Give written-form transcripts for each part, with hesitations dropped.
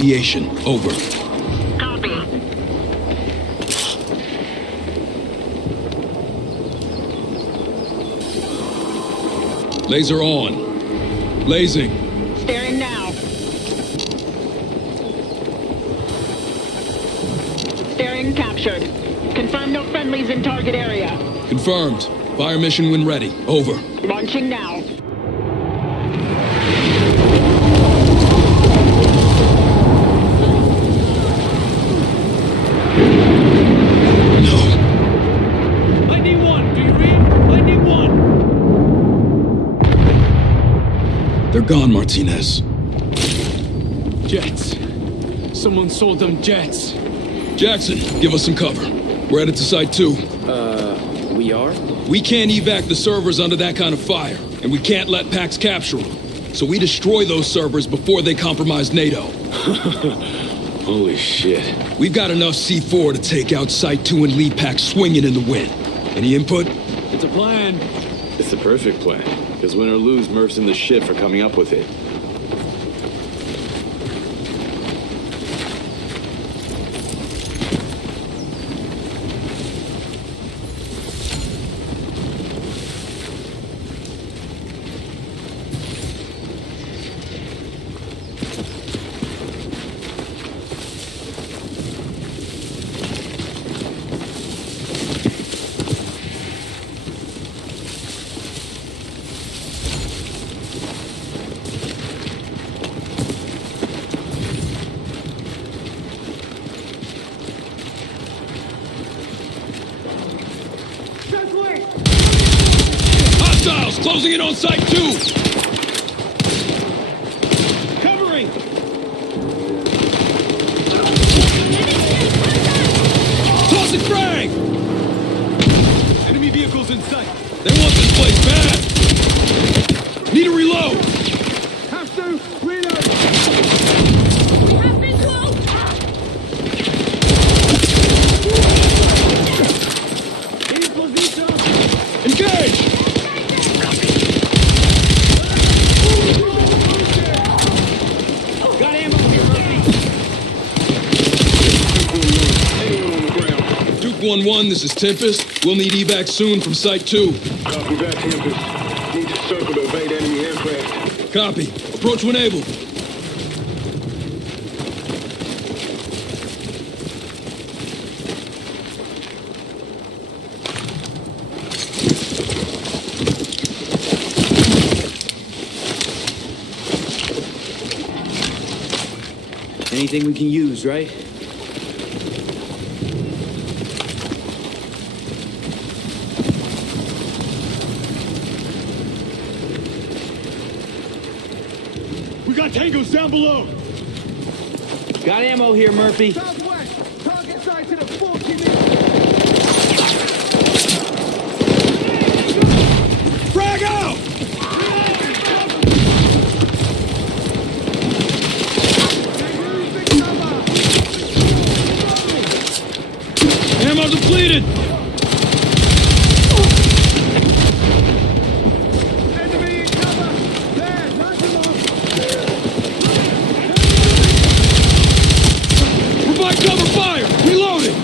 Radiation, over. Copy. Laser on. Lasing. Staring now. Staring captured. Confirm no friendlies in target area. Confirmed. Fire mission when ready. Over. Launching now. Lightning 1, do you read? Lightning 1! They're gone, Martinez. Jets. Someone sold them jets. Jackson, give us some cover. We're headed to Site 2. We are? We can't evac the servers under that kind of fire, and we can't let PAX capture them. So we destroy those servers before they compromise NATO. Holy shit. We've got enough C4 to take out Site 2 and leave PAX swinging in the wind. Any input? It's a plan. It's the perfect plan. Because win or lose, Murph's in the shit for coming up with it. Hostiles closing in on Site 2! Covering! Tossing frag! Enemy vehicles in sight. They want this place bad! Need a reload! Have to reload! Engage! Got ammo here, Murphy. Duke 1-1, this is Tempest. We'll need evac soon from Site 2. Copy that, Tempest. Need to circle to evade enemy aircraft. Copy. Approach when able. Anything we can use, right? We got tangos down below. Got ammo here, Murphy. Southwest. Target sighted at 40 meters. Frag out! Ammo depleted! Enemy in cover. There, light them up. Provide cover fire! Reloading!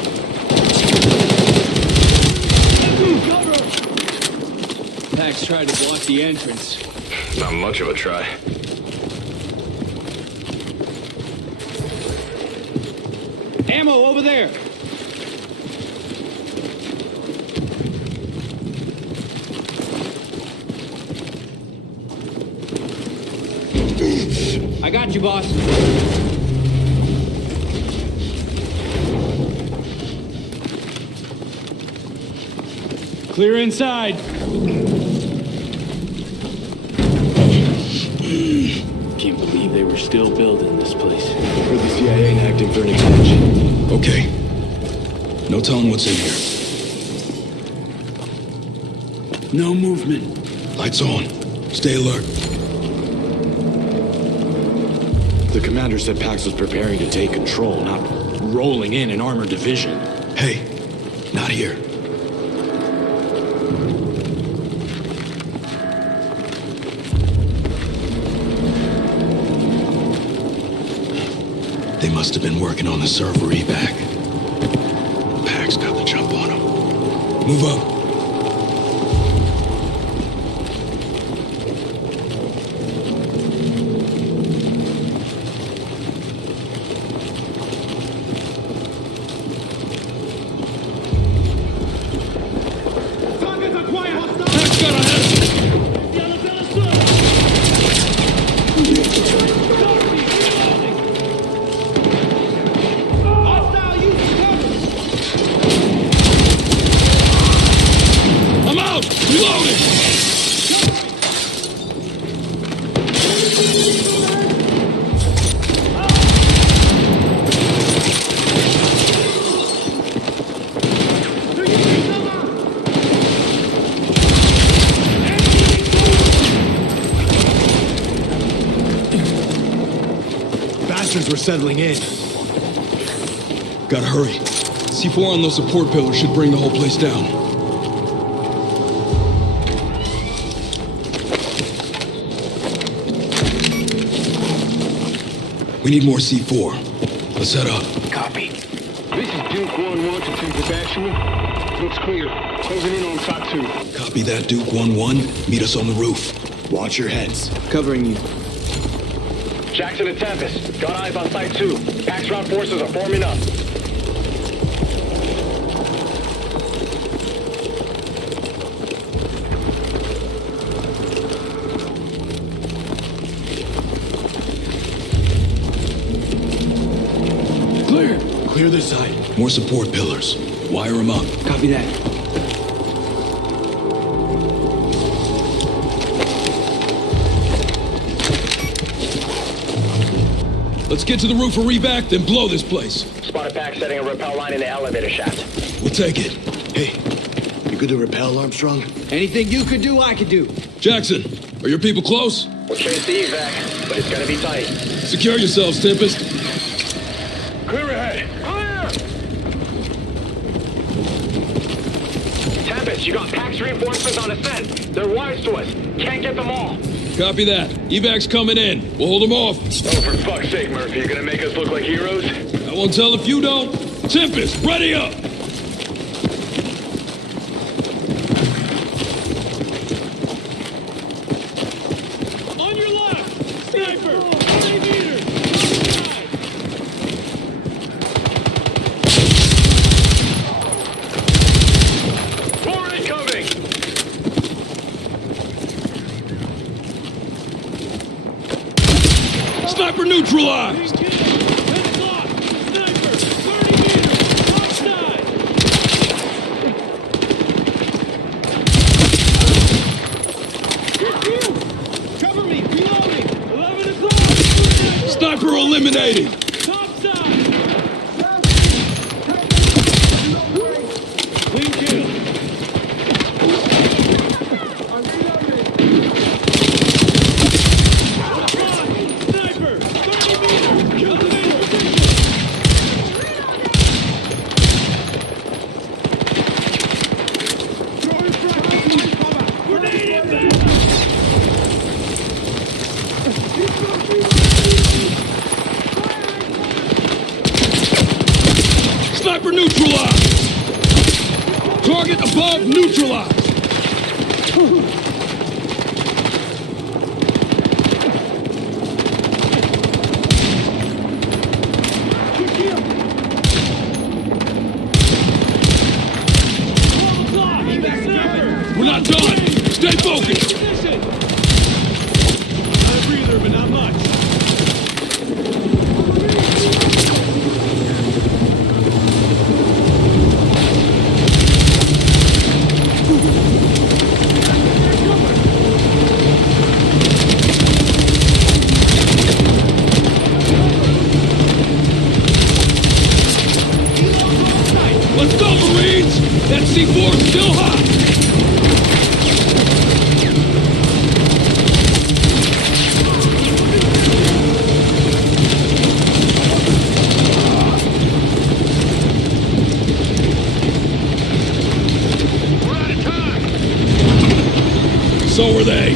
Pax tried to block the entrance. Not much of a try. Ammo over there. I got you, boss. Clear inside. Can't believe they were still building this place. Heard the CIA acting for an extension. Okay. No telling what's in here. No movement. Lights on. Stay alert. The commander said Pax was preparing to take control, not rolling in an armored division. Hey, not here. They must have been working on the server evac. Pack's got the jump on them. Move up. We're settling in. Gotta hurry. C4 on those support pillars should bring the whole place down. We need more C4. Let's set up. Copy. This is Duke 1-1 to Temple Actual. Looks clear. Closing in on top 2. Copy that, Duke 1-1. Meet us on the roof. Watch your heads. Covering you. Jackson and Tempest, got eyes on Site 2. Pax round forces are forming up. Clear. Clear this side. More support pillars. Wire them up. Copy that. Let's get to the roof of Reback, then blow this place. Spotted Pack setting a rappel line in the elevator shaft. We'll take it. Hey, you good to repel, Armstrong? Anything you could do, I could do. Jackson, are your people close? We'll chase the evac, but it's gonna be tight. Secure yourselves, Tempest. Clear ahead. Clear! Tempest, you got Pax reinforcements on ascent. They're wise to us. Can't get them all. Copy that. Evac's coming in. We'll hold them off. Oh, for fuck's sake, Murphy. You're gonna make us look like heroes? I won't tell if you don't. Tempest, ready up! On your left! Sniper! 20 meters! More incoming! Sniper neutralized! Sniper eliminated! Top side! Clean kill! Sniper! 30 meters! Elevator position! Grenade inbound! Sniper neutralized! Target above neutralized! We're not done! Stay focused! Not a breather, but not much. Let's go, Marines! That C4's still hot! We're out of time! So are they.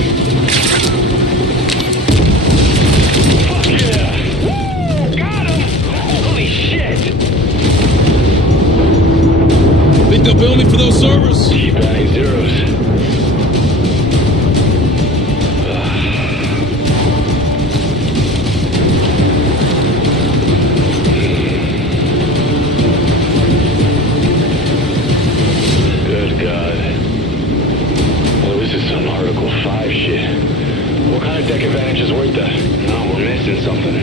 Fuck yeah! Woo! Got him! kill me for those servers? Keep adding zeros. Good God. Oh, this is some Article 5 shit. What kind of deck advantage is worth that? No, we're missing something.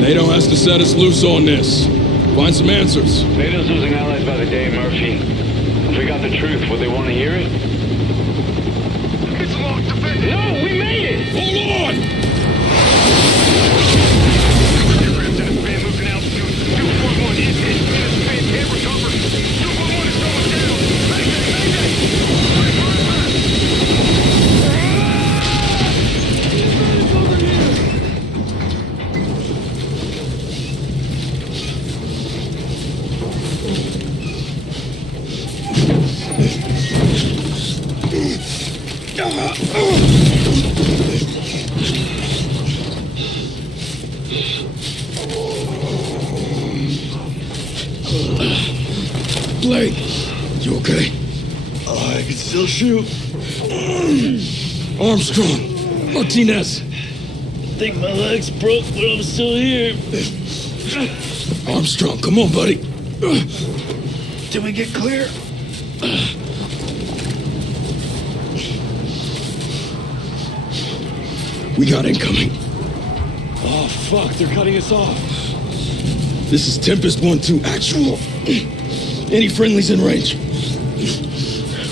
NATO has to set us loose on this. Find some answers. NATO's losing allies by the day, Murphy. If we got the truth, would they want to hear it? It's locked defended. No, we made it! Hold on! Man moving altitude. 241 is hit. Man can't recover. 241 is going down. Mayday, mayday. Blake, you okay? I can still shoot. Armstrong, Martinez. Think my leg's broke, but I'm still here. Armstrong, come on, buddy. Did we get clear? We got incoming. Oh, fuck, they're cutting us off. This is Tempest 1-2 actual. Any friendlies in range?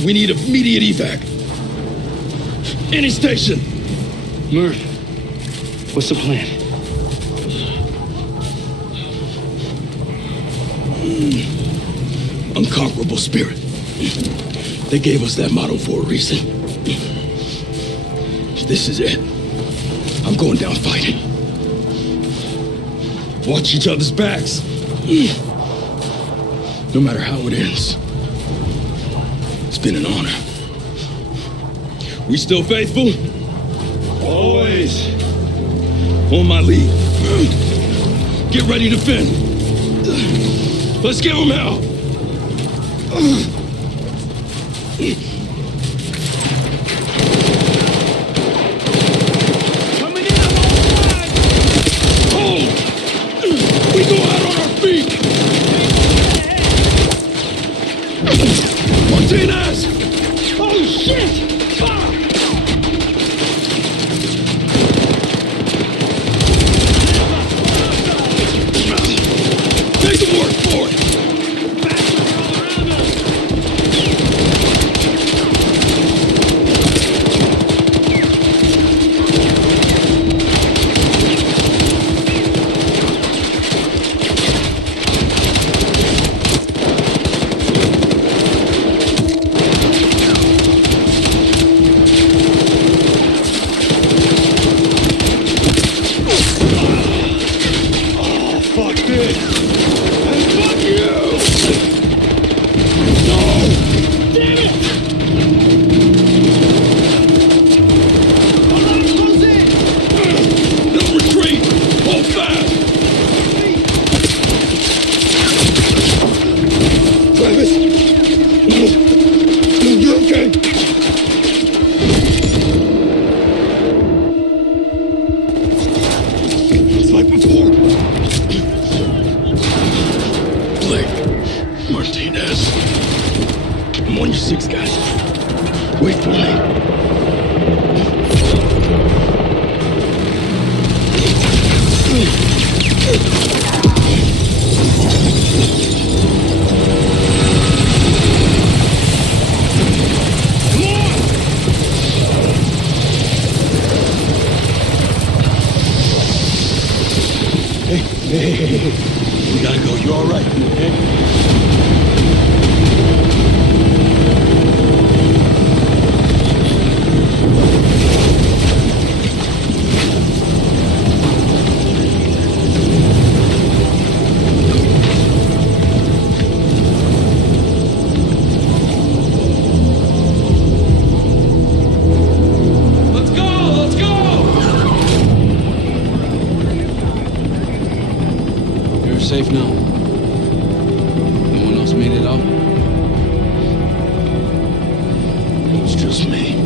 We need immediate evac. Any station. Murph, what's the plan? Unconquerable spirit. They gave us that motto for a reason. This is it. I'm going down fighting. Watch each other's backs. No matter how it ends. It's been an honor. We still faithful? Always. On my lead. Get ready to fend. Let's give them hell. Coming in on all sides! Hold! We go out on our feet! Martinez! Oh, shit! Fuck! Take the word for it! Fuck this. And fuck you! No! Damn it! No retreat! Hold fast! Travis! No, you're okay! It's like before. Blake, Martinez. I'm on your six, guys. Wait for me. Come on! Hey. We gotta go. You all right? Okay? Let's go! Let's go! You're safe now. No one else made it out? Just me.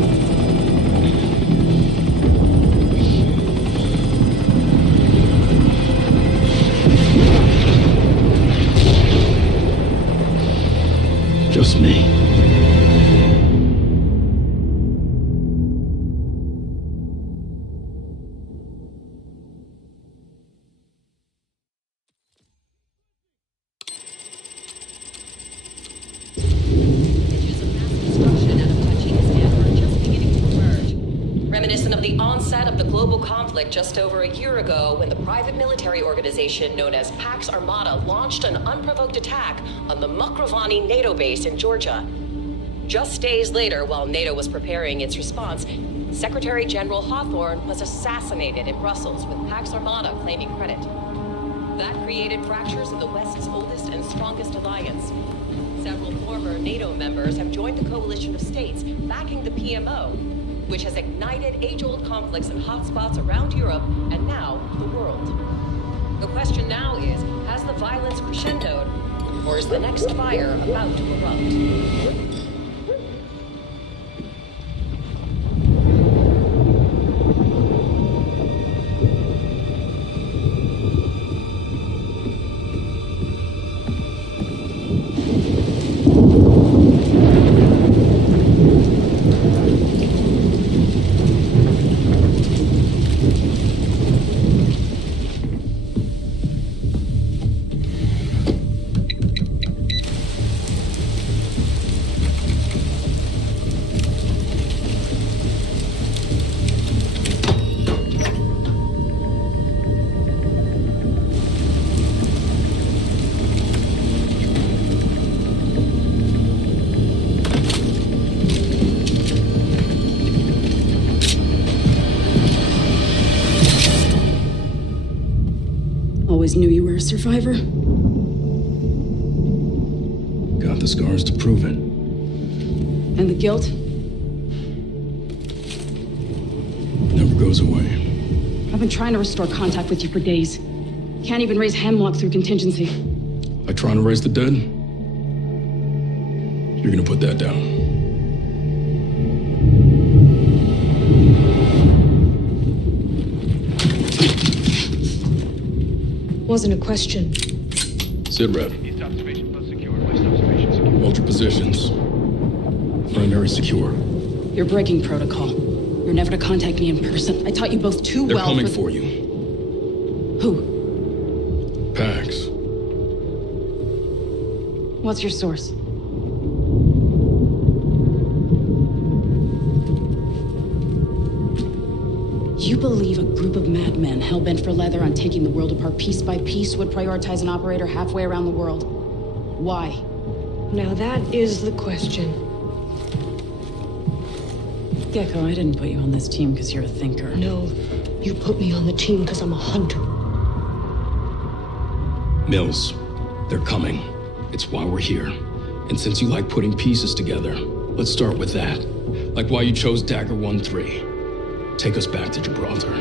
Just me. Reminiscent of the onset of the global conflict just over a year ago when the private military organization known as Pax Armada launched an unprovoked attack on the Mukravani NATO base in Georgia. Just days later, while NATO was preparing its response, Secretary General Hawthorne was assassinated in Brussels with Pax Armada claiming credit. That created fractures in the West's oldest and strongest alliance. Several former NATO members have joined the coalition of states backing the PMO, which has ignited age-old conflicts in hotspots around Europe and now the world. The question now is, has the violence crescendoed, or is the next fire about to erupt? Always knew you were a survivor. Got the scars to prove it. And the guilt? Never goes away. I've been trying to restore contact with you for days. Can't even raise hemlock through contingency. Like trying to raise the dead? You're gonna put that down. Wasn't a question. Sit rep. East observation post secure. West observation secure. Hold your positions. Primary secure. You're breaking protocol. You're never to contact me in person. I taught you both too They're well. coming for you. Who? Pax. What's your source? You believe a group of madmen hell-bent for leather on taking the world apart piece by piece would prioritize an operator halfway around the world? Why? Now that is the question. Gecko, I didn't put you on this team because you're a thinker. No, you put me on the team because I'm a hunter. Mills. They're coming. It's why we're here. And since you like putting pieces together, let's start with that. Like why you chose Dagger 1-3. Take us back to Gibraltar.